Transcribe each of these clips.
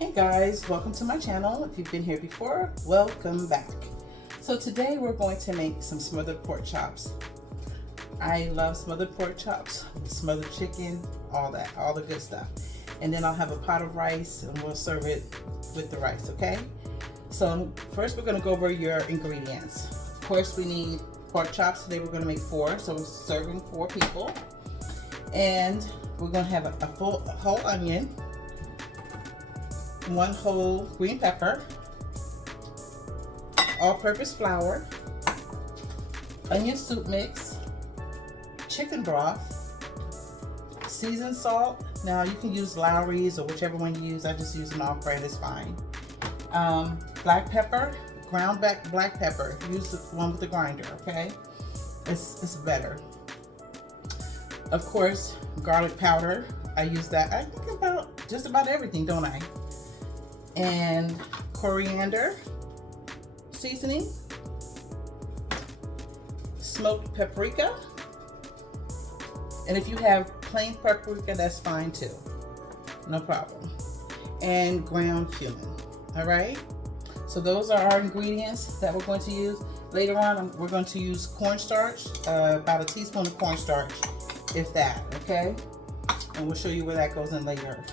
Hey guys, welcome to my channel. If you've been here before, welcome back. So today we're going to make some smothered pork chops. I love smothered pork chops, smothered chicken, all that, all the good stuff. And then I'll have a pot of rice and we'll serve it with the rice, okay? So first we're gonna go over your ingredients. Of course we need pork chops. Today we're gonna make 4, so we're serving 4 people. And we're gonna have a whole onion, 1 whole green pepper, all-purpose flour, onion soup mix, chicken broth, seasoned salt. Now you can use Lowry's or whichever one you use. I just use an off-brand, it's fine. Black pepper, ground black pepper. Use the one with the grinder, okay? It's better. Of course, garlic powder. I use that. I think about just about everything, don't I? And coriander seasoning, smoked paprika, and if you have plain paprika, that's fine too, no problem, and ground cumin. All right, so those are our ingredients that we're going to use. Later on we're going to use cornstarch, about a teaspoon of cornstarch, if that, okay? And we'll show you where that goes in later.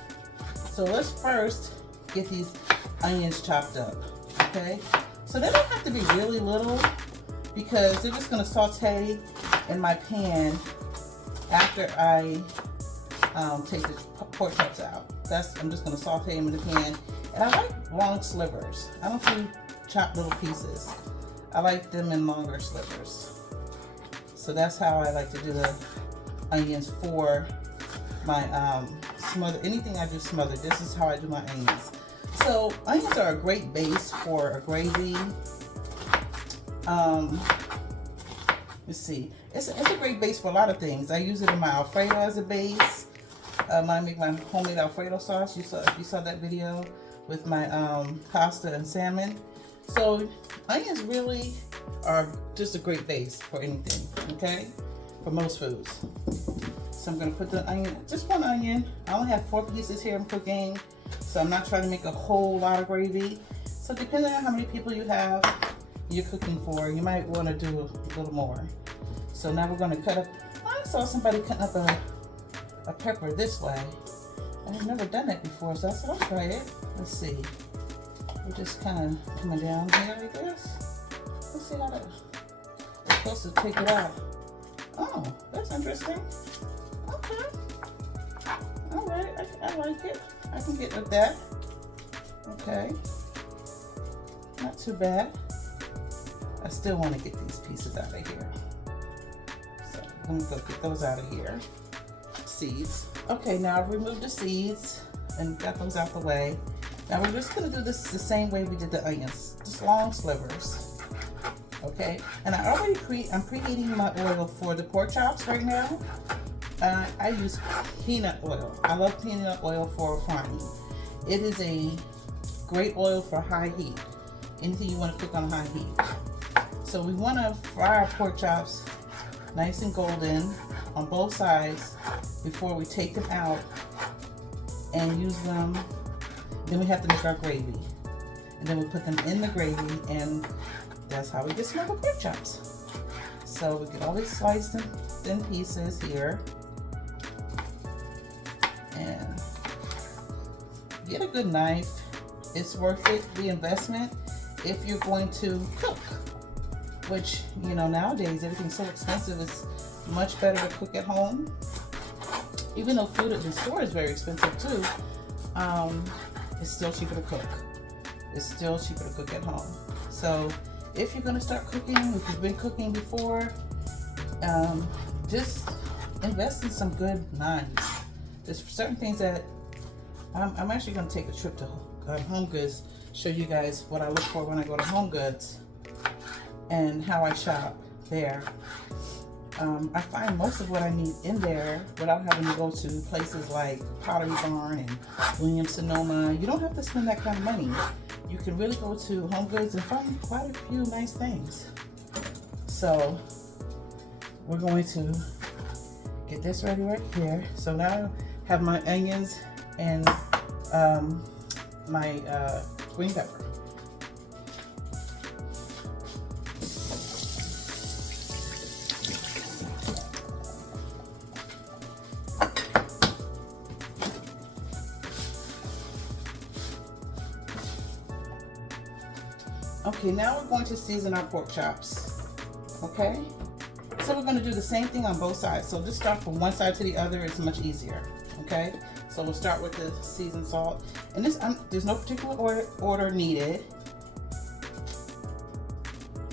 So let's first get these onions chopped up, okay? So they don't have to be really little because they're just gonna saute in my pan after I take the pork chops out. I'm just gonna saute them in the pan. And I like long slivers. I don't do chopped little pieces. I like them in longer slivers. So that's how I like to do the onions for my smothered. Anything I do smothered, this is how I do my onions. So onions are a great base for a gravy. Let's see, it's a great base for a lot of things. I use it in my Alfredo as a base. I make my homemade Alfredo sauce. You saw that video with my pasta and salmon. So onions really are just a great base for anything, okay? For most foods. So I'm gonna put the onion, just 1 onion. I only have 4 pieces here I'm cooking, so I'm not trying to make a whole lot of gravy. So depending on how many people you have, you're cooking for, you might want to do a little more. So now we're gonna cut up. I saw somebody cutting up a pepper this way. I've never done that before, so I said I'll try it. Let's see. We're just kind of coming down here like this. Let's see how that. We're supposed to take it out. Oh, that's interesting. Okay. All right, I like it. I can get with that. Okay. Not too bad. I still want to get these pieces out of here. So I'm going to go get those out of here. Seeds. Okay, now I've removed the seeds and got those out the way. Now we're just going to do this the same way we did the onions. Just long slivers. Okay, and I'm preheating my oil for the pork chops right now. I use peanut oil. I love peanut oil for frying. It is a great oil for high heat. Anything you want to cook on high heat. So we want to fry our pork chops nice and golden on both sides before we take them out and use them. Then we have to make our gravy. And then we put them in the gravy, and that's how we get smothered pork chops. So we get all these sliced in thin pieces here. And get a good knife. It's worth it, the investment, if you're going to cook. Which, you know, nowadays everything's so expensive, it's much better to cook at home. Even though food at the store is very expensive too, it's still cheaper to cook. It's still cheaper to cook at home. So if you're going to start cooking, if you've been cooking before, just invest in some good knives. There's certain things that I'm actually going to take a trip to Home Goods, show you guys what I look for when I go to Home Goods and how I shop there. I find most of what I need in there without having to go to places like Pottery Barn and Williams-Sonoma. You don't have to spend that kind of money. You can really go to Home Goods and find quite a few nice things. So we're going to get this ready right here. So now I have my onions and green pepper. Okay, now we're going to season our pork chops. Okay, so we're going to do the same thing on both sides. So just start from one side to the other. It's much easier. Okay, so we'll start with the seasoned salt, and this there's no particular order needed.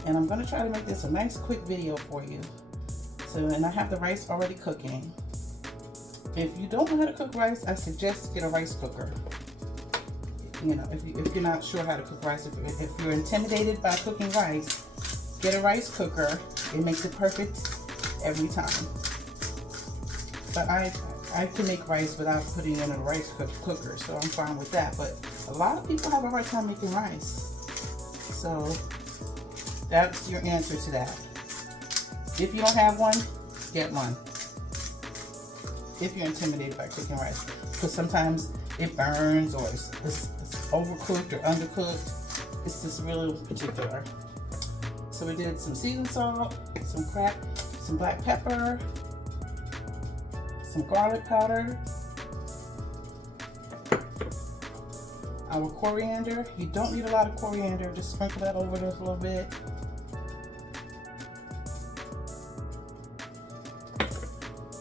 And I'm going to try to make this a nice quick video for you. So, and I have the rice already cooking. If you don't know how to cook rice, I suggest get a rice cooker. You know, if you're not sure how to cook rice, if you're intimidated by cooking rice, get a rice cooker. It makes it perfect every time. But I can make rice without putting it in a rice cooker, so I'm fine with that. But a lot of people have a hard time making rice. So that's your answer to that. If you don't have one, get one. If you're intimidated by cooking rice, because sometimes it burns or it's overcooked or undercooked. It's just really particular. So we did some seasoned salt, some black pepper, some garlic powder, our coriander. You don't need a lot of coriander, just sprinkle that over there a little bit.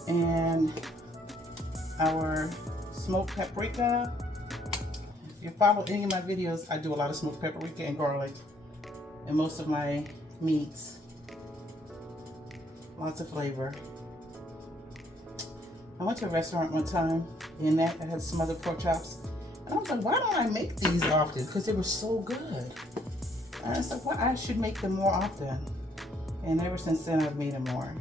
And our smoked paprika. If you follow any of my videos, I do a lot of smoked paprika and garlic in most of my meats. Lots of flavor. I went to a restaurant one time and I had some other pork chops. And I was like, why don't I make these often? Because they were so good. And I was like, well, I should make them more often. And ever since then, I've made them more.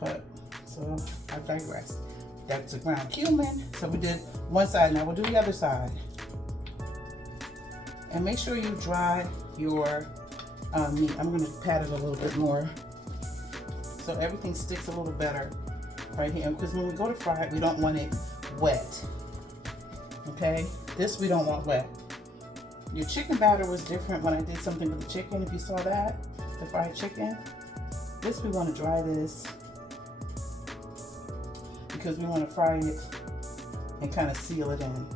But, so I digress. That's a ground cumin. So we did one side, now we'll do the other side. And make sure you dry your meat. I'm going to pat it a little bit more so everything sticks a little better right here. Because when we go to fry it, we don't want it wet. Okay? This we don't want wet. Your chicken batter was different when I did something with the chicken. If you saw that, the fried chicken. This we want to dry this, because we want to fry it and kind of seal it in.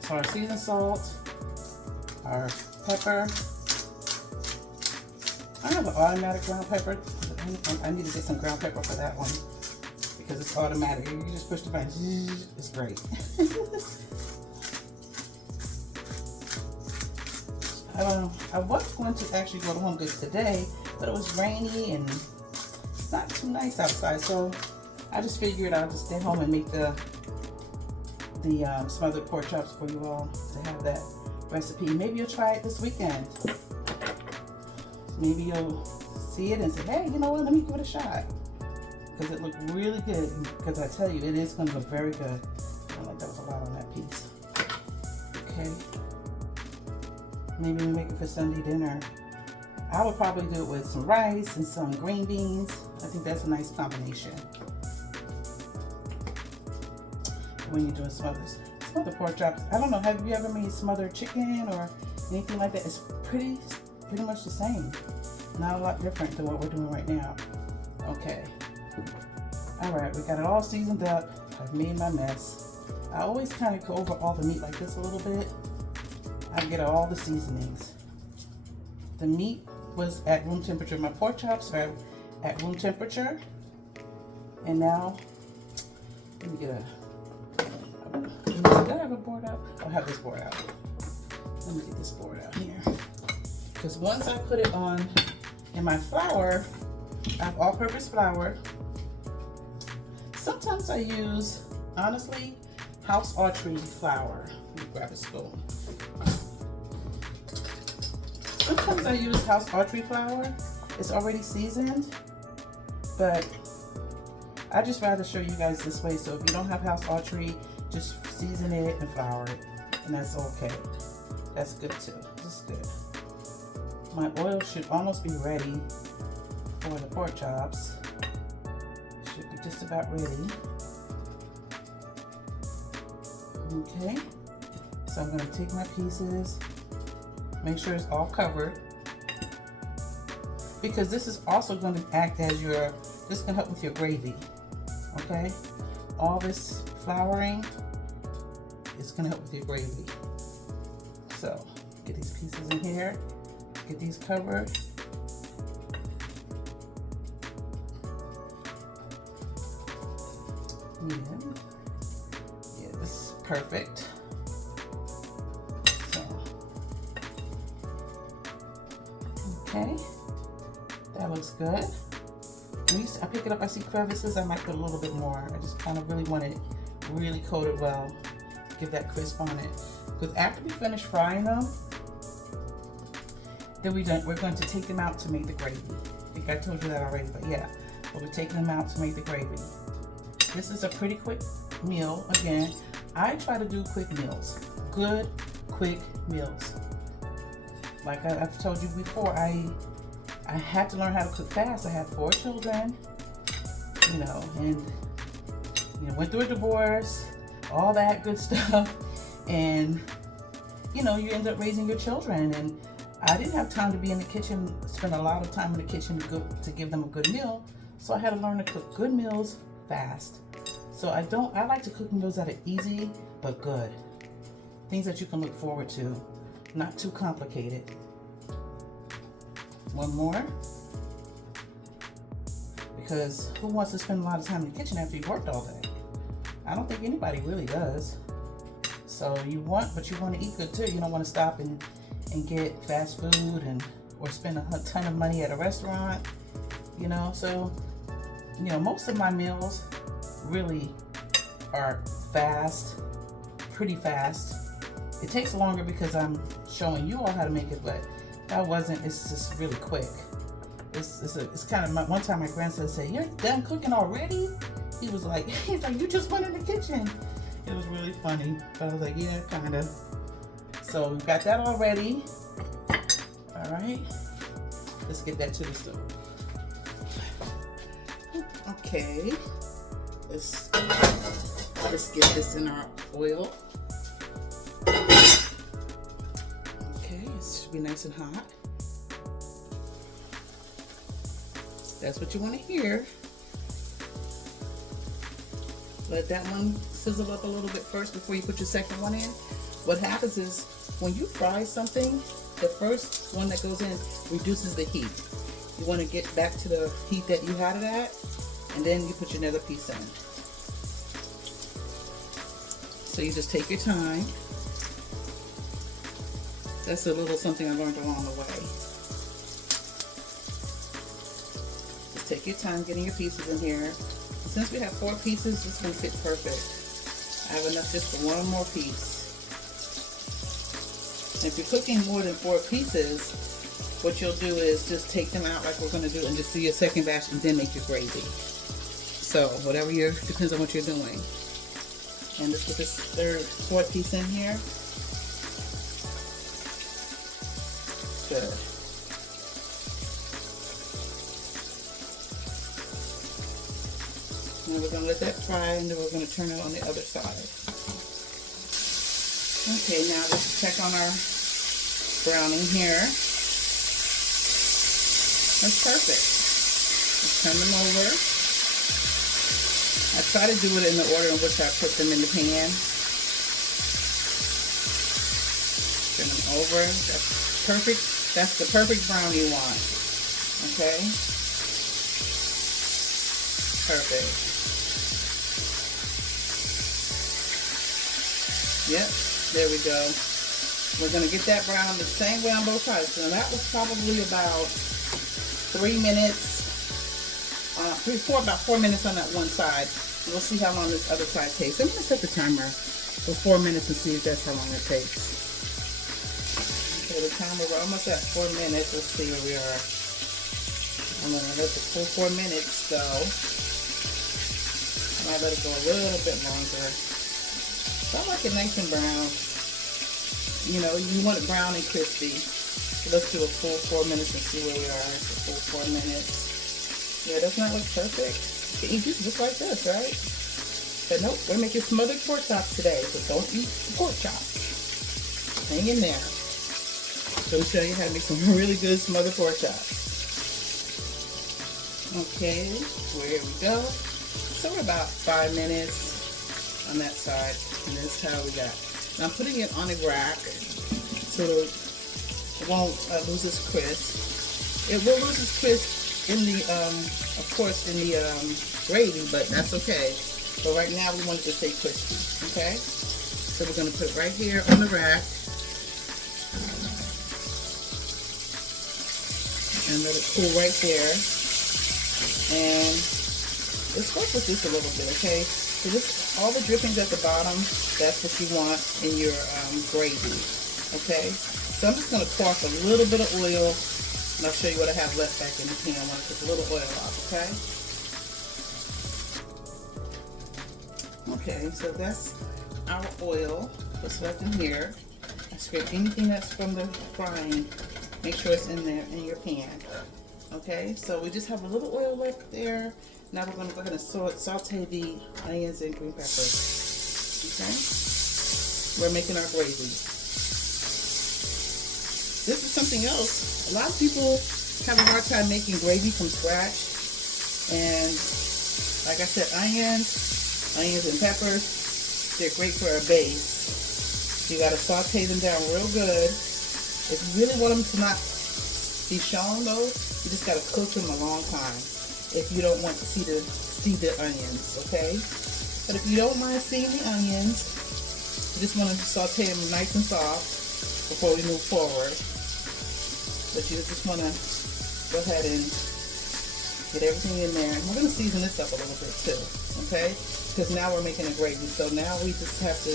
So our seasoned salt, our pepper. I have an automatic ground pepper. I need to get some ground pepper for that one because it's automatic. You just push the button. It's great. I was going to actually go to Home Goods today, but it was rainy and it's not too nice outside, so I just figured I'll just stay home and make the smothered pork chops for you all to have that recipe. Maybe you'll try it this weekend. Maybe you'll see it and say, hey, you know what, let me give it a shot. Because it looked really good. Because I tell you, it is going to look very good. I don't like that was a lot on that piece. Okay. Maybe we make it for Sunday dinner. I would probably do it with some rice and some green beans. I think that's a nice combination when you're doing smothered pork chops. I don't know, have you ever made smothered chicken or anything like that? It's pretty much the same. Not a lot different than what we're doing right now. Okay. All right, we got it all seasoned up. I've made my mess. I always kind of go over all the meat like this a little bit. I get all the seasonings. The meat was at room temperature. My pork chops are at room temperature. And now, let me get a, did I have a board out? I'll have this board out. Let me get this board out here. Because once I put it on in my flour, I have all-purpose flour. Sometimes I use, honestly, House Archery flour. Let me grab a spoon. Sometimes I use House Archery flour. It's already seasoned, but I just rather show you guys this way. So if you don't have House Archery, just season it and flour it, and that's okay. That's good too. This is good. My oil should almost be ready for the pork chops. Should be just about ready. Okay, so I'm going to take my pieces, make sure it's all covered, because this is also going to act as your, this can help with your gravy. Okay, all this flouring is going to help with your gravy. So get these pieces in here, get these covered. Yeah, this is perfect. So, okay, that looks good. When I pick it up, I see crevices, I might put a little bit more. I just kind of really want it really coated well, give that crisp on it. Because after we finish frying them, then we're going to take them out to make the gravy. I think I told you that already, but yeah, we'll be taking them out to make the gravy. This is a pretty quick meal. Again, I try to do quick meals, good, quick meals. Like I've told you before, I had to learn how to cook fast. I have 4 children, you know, and you know, went through a divorce, all that good stuff, and you know, you end up raising your children, and I didn't have time to be in the kitchen, spend a lot of time in the kitchen to give them a good meal, so I had to learn to cook good meals fast. So I like to cook meals that are easy but good, things that you can look forward to, not too complicated. One more, because who wants to spend a lot of time in the kitchen after you worked all day? I don't think anybody really does. So you want to eat good too. You don't want to stop and get fast food or spend a ton of money at a restaurant, you know. So, you know, most of my meals really are fast, pretty fast. It takes longer because I'm showing you all how to make it, but if I wasn't, it's just really quick. It's kind of, one time my grandson said, "You're done cooking already?" He was like, "You just went in the kitchen." It was really funny, but I was like, yeah, kind of. So we've got that all ready. All right, let's get that to the stove. Okay, let's get this in our oil. Okay, it should be nice and hot. That's what you want to hear. Let that one sizzle up a little bit first before you put your second one in. What happens is when you fry something, the first one that goes in reduces the heat. You want to get back to the heat that you had it at, and then you put your another piece in. So you just take your time. That's a little something I learned along the way. Just take your time getting your pieces in here. Since we have 4 pieces, this will fit perfect. I have enough just for one more piece. And if you're cooking more than 4 pieces, what you'll do is just take them out like we're going to do and just do your second batch and then make your gravy. So whatever depends on what you're doing. And let's put this 4th piece in here. Good. And we're going to let that fry, and then we're going to turn it on the other side. Okay, now let's check on our browning here. That's perfect. Let's turn them over. I try to do it in the order in which I put them in the pan. Turn them over. That's perfect. That's the perfect brown you want. Okay? Perfect. Yep, there we go. We're going to get that brown the same way on both sides. So that was probably about 3 minutes, about 4 minutes on that one side. We'll see how long this other side takes. I'm going to set the timer for 4 minutes and see if that's how long it takes. Okay, the timer, we're almost at 4 minutes. Let's see where we are. I'm going to let the full 4 minutes go. I might let it go a little bit longer. So I like it nice and brown. You know, you want it brown and crispy. So let's do a full 4 minutes and see where we are. It's a full 4 minutes. Yeah, doesn't that look perfect? You can eat this just like this, right? But nope, we're making smothered pork chops today, so don't eat the pork chops. Hang in there. So I'm show you how to make some really good smothered pork chops. Okay, here we go. So we're about 5 minutes on that side, and this is how we got. Now I'm putting it on a rack so it won't lose its crisp. It will lose its crisp in the, of course, in the gravy, but that's okay. But right now we want it to stay crispy, okay? So we're gonna put it right here on the rack and let it cool right there. And let's work with this a little bit, okay? So this, all the drippings at the bottom, that's what you want in your gravy, okay? So I'm just going to pour off a little bit of oil, and I'll show you what I have left back in the pan. I want to put a little oil off, okay? Okay, so that's our oil that's left in here. I scrape anything that's from the frying, make sure it's in there in your pan. Okay, so we just have a little oil left there. Now we're going to go ahead and saute the onions and green peppers. Okay, we're making our gravy. This is something else. A lot of people have a hard time making gravy from scratch. And like I said, onions and peppers, they're great for a base. You got to saute them down real good. If you really want them to not be shown though, you just gotta cook them a long time if you don't want to see the onions, okay? But if you don't mind seeing the onions, you just want to saute them nice and soft before we move forward. But you just want to go ahead and get everything in there. And we're going to season this up a little bit too, okay? Because now we're making a gravy, so now we just have to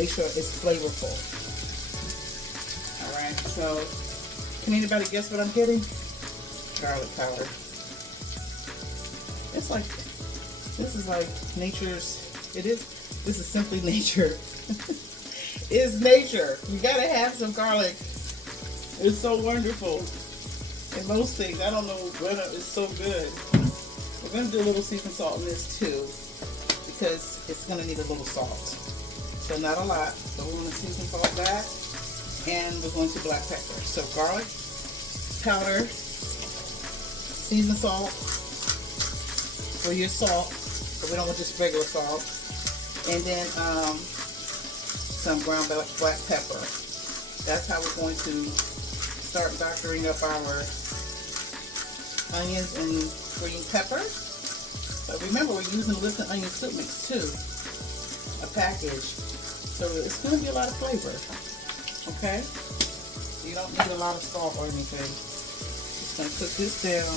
make sure it's flavorful. All right, so can anybody guess what I'm getting? Garlic powder. It's like, this is like nature's, this is simply nature. It's nature. You gotta have some garlic. It's so wonderful. And most things, I don't know whether it's so good. We're gonna do a little sea salt in this too, because it's gonna need a little salt. So not a lot, but we're gonna season salt that. And we're going to black pepper. So garlic powder, seasoned salt for your salt, but we don't want just regular salt, and then some ground black pepper. That's how we're going to start doctoring up our onions and green peppers. But remember, we're using Lipton onion soup mix too, a package, so it's going to be a lot of flavor. Okay, you don't need a lot of salt or anything. Just going to cook this down.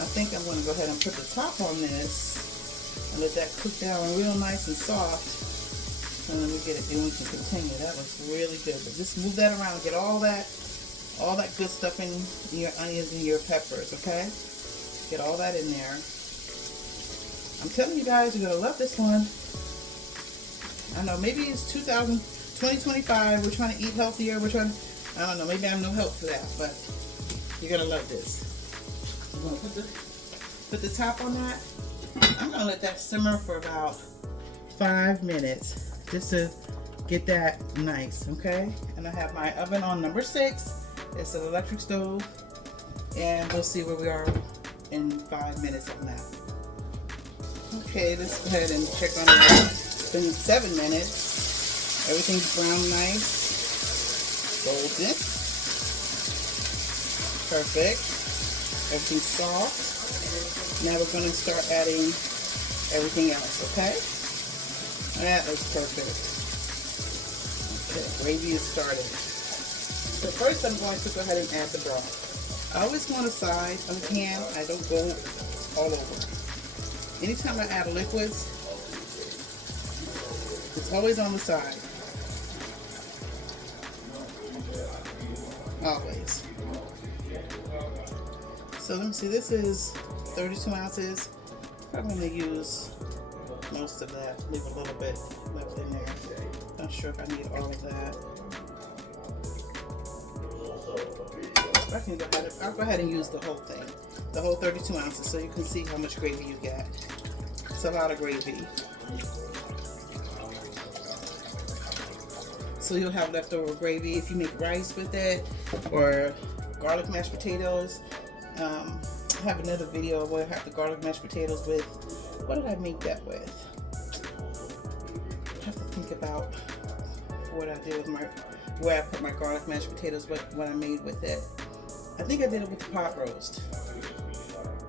I think I'm going to go ahead and put the top on this and let that cook down real nice and soft. And let me get it, and we can continue. That looks really good. But just move that around. Get all that good stuff in your onions and your peppers. Okay, get all that in there. I'm telling you guys, you're going to love this one. I know, maybe it's 2025, we're trying to eat healthier, I don't know, maybe I'm no help for that, but you're going to love this. I'm going to put the top on that. I'm going to let that simmer for about 5 minutes, just to get that nice, okay? And I have my oven on number 6. It's an electric stove, and we'll see where we are in 5 minutes on that. Okay, let's go ahead and check on that. It's been 7 minutes. Everything's brown nice. Golden. Perfect. Everything's soft. Now we're going to start adding everything else, okay? That looks perfect. Okay, gravy is started. So first I'm going to go ahead and add the broth. I always go on the side of the pan. I don't go all over. Anytime I add liquids, it's always on the side. Always. So let me see, this is 32 ounces. I'm going to use most of that. Leave a little bit left in there. Not sure if I need all of that. I can go ahead, I'll go ahead and use the whole thing. the whole 32 ounces, so you can see how much gravy you get. It's a lot of gravy. So you'll have leftover gravy if you make rice with it, or garlic mashed potatoes. I have another video where I have the garlic mashed potatoes with, what did I make that with? I have to think about what I did with my, where I put my garlic mashed potatoes, what I made with it. I think I did it with the pot roast.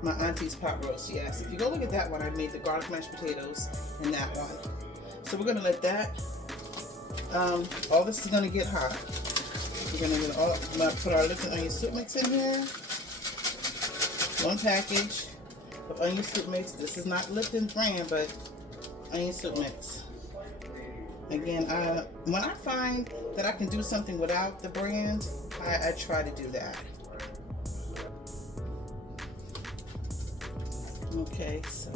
My auntie's pot roast, yes. If you go look at that one, I made the garlic mashed potatoes in that one. So we're gonna let that, all this is gonna get hot. We're gonna put our Lipton onion soup mix in here. One package of onion soup mix. This is not Lipton brand, but onion soup mix. Again, when I find that I can do something without the brand, I try to do that. Okay, so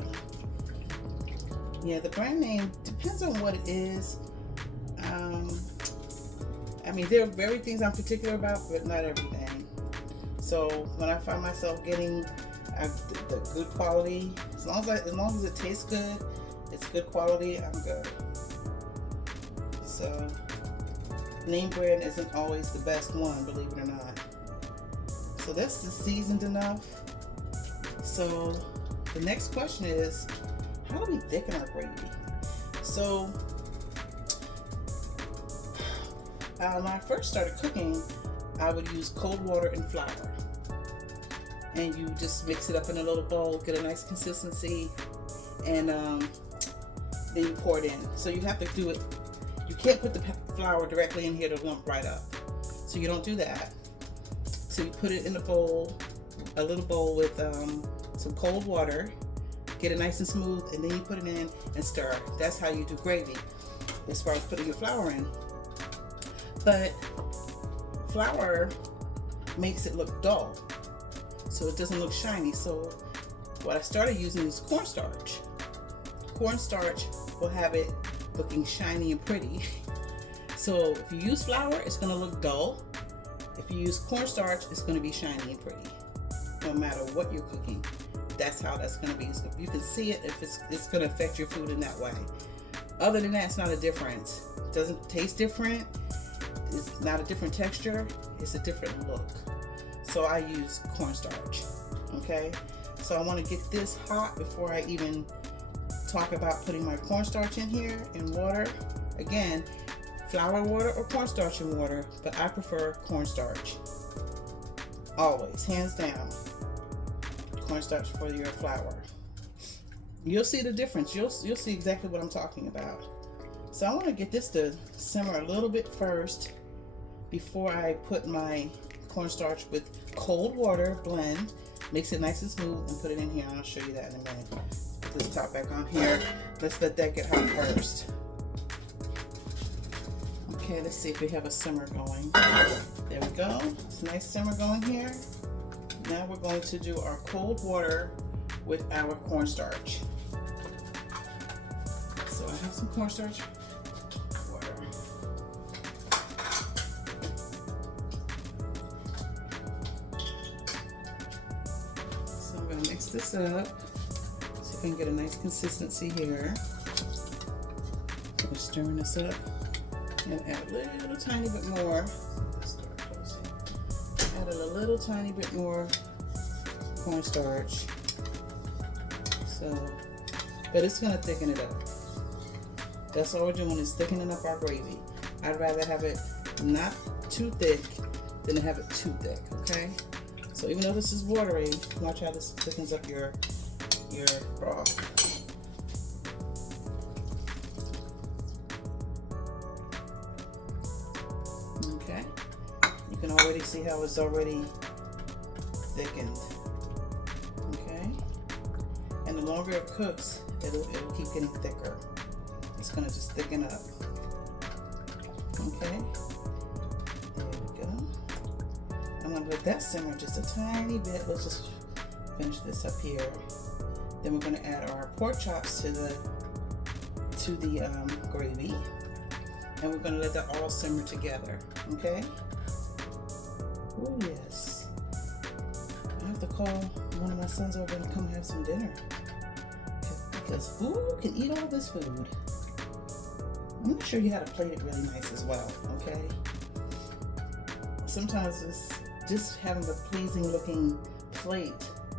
yeah, the brand name depends on what it is. I mean, there are very things I'm particular about, but not everything. So when I find myself getting the good quality, as long as it tastes good, it's good quality, I'm good. So name brand isn't always the best one, believe it or not. So this is seasoned enough. So the next question is, how do we thicken our gravy? So when I first started cooking, I would use cold water and flour, and you just mix it up in a little bowl, get a nice consistency, and then you pour it in. So you have to do it, you can't put the flour directly in here to lump right up, so you don't do that. So you put it in a bowl, a little bowl with some cold water, get it nice and smooth, and then you put it in and stir. That's how you do gravy as far as putting your flour in. But flour makes it look dull, so it doesn't look shiny. So what I started using is cornstarch. Cornstarch will have it looking shiny and pretty. So if you use flour, it's going to look dull. If you use cornstarch, it's going to be shiny and pretty. No matter what you're cooking, that's how that's going to be. So you can see it if it's going to affect your food in that way. Other than that, it's not a difference. It doesn't taste different. It's not a different texture. It's a different look. So I use cornstarch. Okay. So I want to get this hot before I even talk about putting my cornstarch in here in water. Again, flour water or cornstarch in water, but I prefer cornstarch. Always, hands down. Cornstarch for your flour. You'll see the difference. You'll see exactly what I'm talking about. So I want to get this to simmer a little bit first before I put my cornstarch with cold water, blend, mix it nice and smooth, and put it in here. And I'll show you that in a minute. Put this top back on here. Let's let that get hot first. Okay, let's see if we have a simmer going. There we go. It's a nice simmer going here. Now we're going to do our cold water with our cornstarch. So I have some cornstarch water. So I'm going to mix this up so we can get a nice consistency here. We're stirring this up and add a little tiny bit more. Add a little tiny bit more cornstarch. So, but it's going to thicken it up. That's all we're doing, is thickening up our gravy. I'd rather have it not too thick than to have it too thick, okay? So even though this is watery, watch how this thickens up your broth. Okay, you can already see how it's already thickened. Okay, and the longer it cooks, it'll keep getting thicker. It's gonna just thicken up. Okay, there we go. I'm gonna let that simmer just a tiny bit. Let's just finish this up here. Then we're gonna add our pork chops to the gravy, and we're gonna let that all simmer together. Okay. Oh yes. I have the call one of my sons over and come have some dinner. Because who can eat all this food? I'm gonna show you how to plate it really nice as well, okay? Sometimes it's just having a pleasing looking plate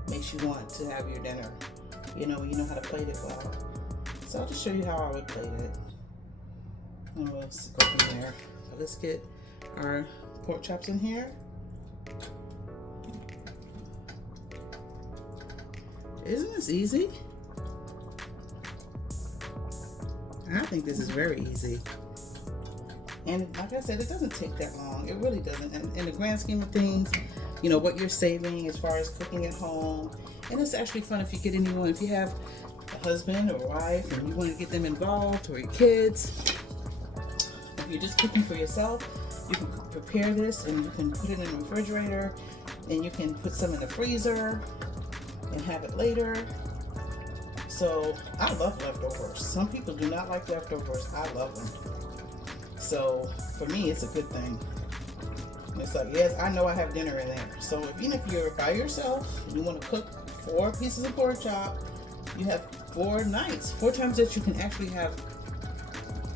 makes you want to have your dinner. You know how to plate it well. So I'll just show you how I would plate it. And we'll go from there. So let's get our pork chops in here. Isn't this easy? I think this is very easy. And like I said, it doesn't take that long. It really doesn't. And in the grand scheme of things, you know, what you're saving as far as cooking at home. And it's actually fun if you get anyone, if you have a husband or wife and you want to get them involved, or your kids. If you're just cooking for yourself, you can prepare this and you can put it in the refrigerator, and you can put some in the freezer and have it later. So I love leftovers. Some people do not like leftovers. I love them. So for me, it's a good thing. And it's like, yes, I know I have dinner in there. So even if you're by yourself and you want to cook 4 pieces of pork chop, you have 4 nights, 4 times that you can actually have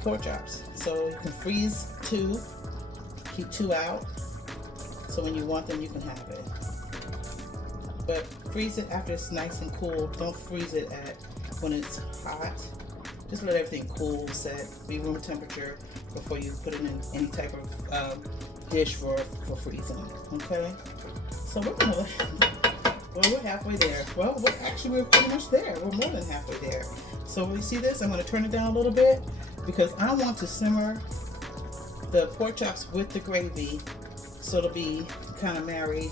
pork chops. So you can freeze 2, keep 2 out. So when you want them, you can have it. But freeze it after it's nice and cool. Don't freeze it when it's hot. Just let everything cool, set, be room temperature before you put it in any type of dish for freezing. Okay? So we're gonna, well, we're halfway there. Well, actually we're pretty much there. We're more than halfway there. So when you see this, I'm gonna turn it down a little bit because I want to simmer the pork chops with the gravy so it'll be kind of married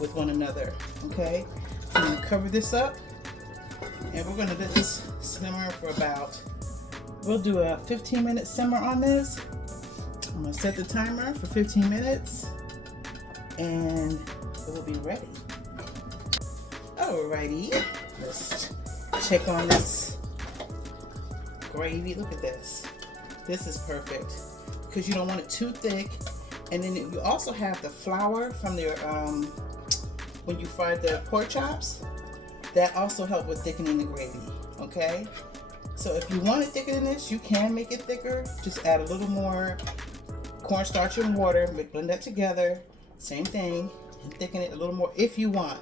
with one another. Okay? So I'm gonna cover this up and we're gonna let this simmer for about, we'll do a 15-minute simmer on this. I'm gonna set the timer for 15 minutes and it will be ready. Alrighty, let's check on this gravy. Look at this. This is perfect because you don't want it too thick. And then you also have the flour from your, when you fried the pork chops, that also helped with thickening the gravy, okay? So if you want it thicker than this, you can make it thicker. Just add a little more cornstarch and water, blend that together, same thing, and thicken it a little more if you want.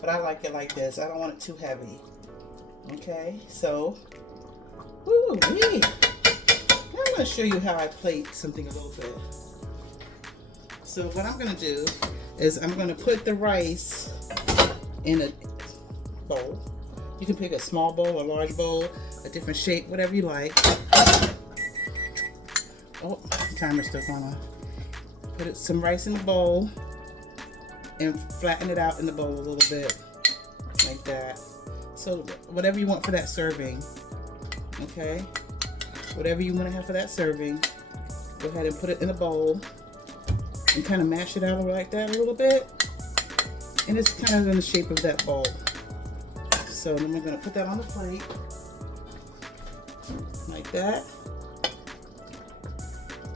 But I like it like this. I don't want it too heavy. Okay, so, woo wee. Now I'm gonna show you how I plate something a little bit. So what I'm gonna do is I'm gonna put the rice in a bowl. You can pick a small bowl, a large bowl, a different shape, whatever you like. Oh, the timer's still going on. Put some rice in the bowl and flatten it out in the bowl a little bit, like that. So whatever you want for that serving, okay? Whatever you want to have for that serving, go ahead and put it in a bowl and kind of mash it out like that a little bit. And it's kind of in the shape of that bowl. So then we're going to put that on the plate, like that.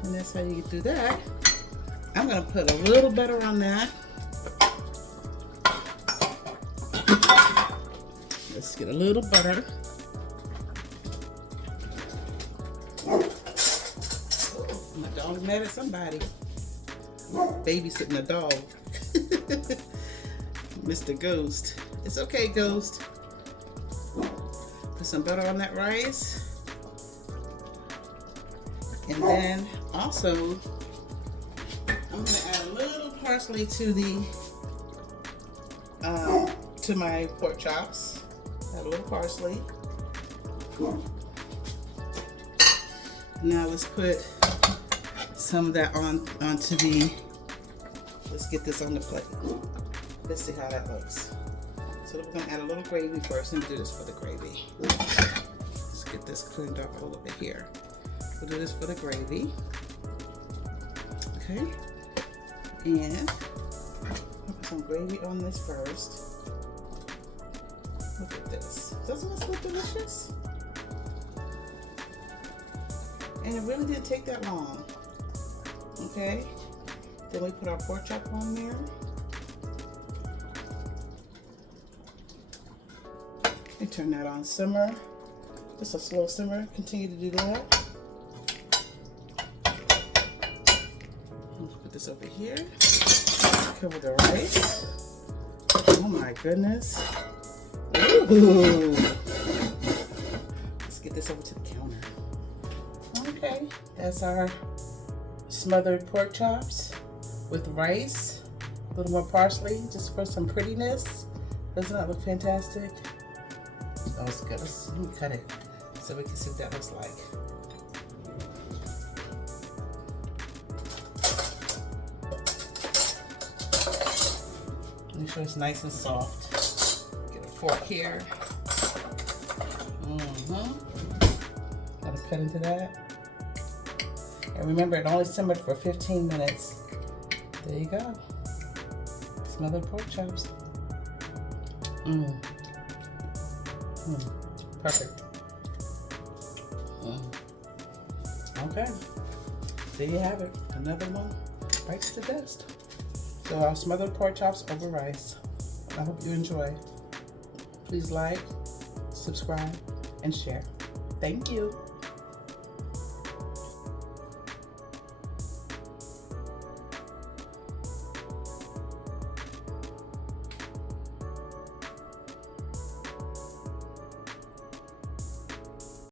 And that's how you do that. I'm going to put a little butter on that. Let's get a little butter. My dog's mad at somebody. Babysitting a dog. Mr. Ghost. It's okay, Ghost. Put some butter on that rice. And then also, I'm going to add a little parsley to the to my pork chops. Add a little parsley. Now let's put some of that onto the. Let's get this on the plate. Let's see how that looks. So we're gonna add a little gravy first and do this for the gravy. Let's get this cleaned up a little bit here. We'll do this for the gravy. Okay. And put some gravy on this first. Look at this. Doesn't this look delicious? And it really didn't take that long. Okay. Then we put our pork chop on there. Let me turn that on simmer. Just a slow simmer. Continue to do that. Let's put this over here. Cover the rice. Oh my goodness. Ooh. Let's get this over to the counter. Okay, that's our smothered pork chops with rice. A little more parsley just for some prettiness. Doesn't that look fantastic? Oh, it's good. Let me cut it so we can see what that looks like. Make sure it's nice and soft. Get a fork here. Gotta cut into that. And remember, it only simmered for 15 minutes. There you go. Smothered pork chops. Perfect. Okay. There you have it. Another one bites the dust. So our smothered pork chops over rice. I hope you enjoy. Please like, subscribe, and share. Thank you.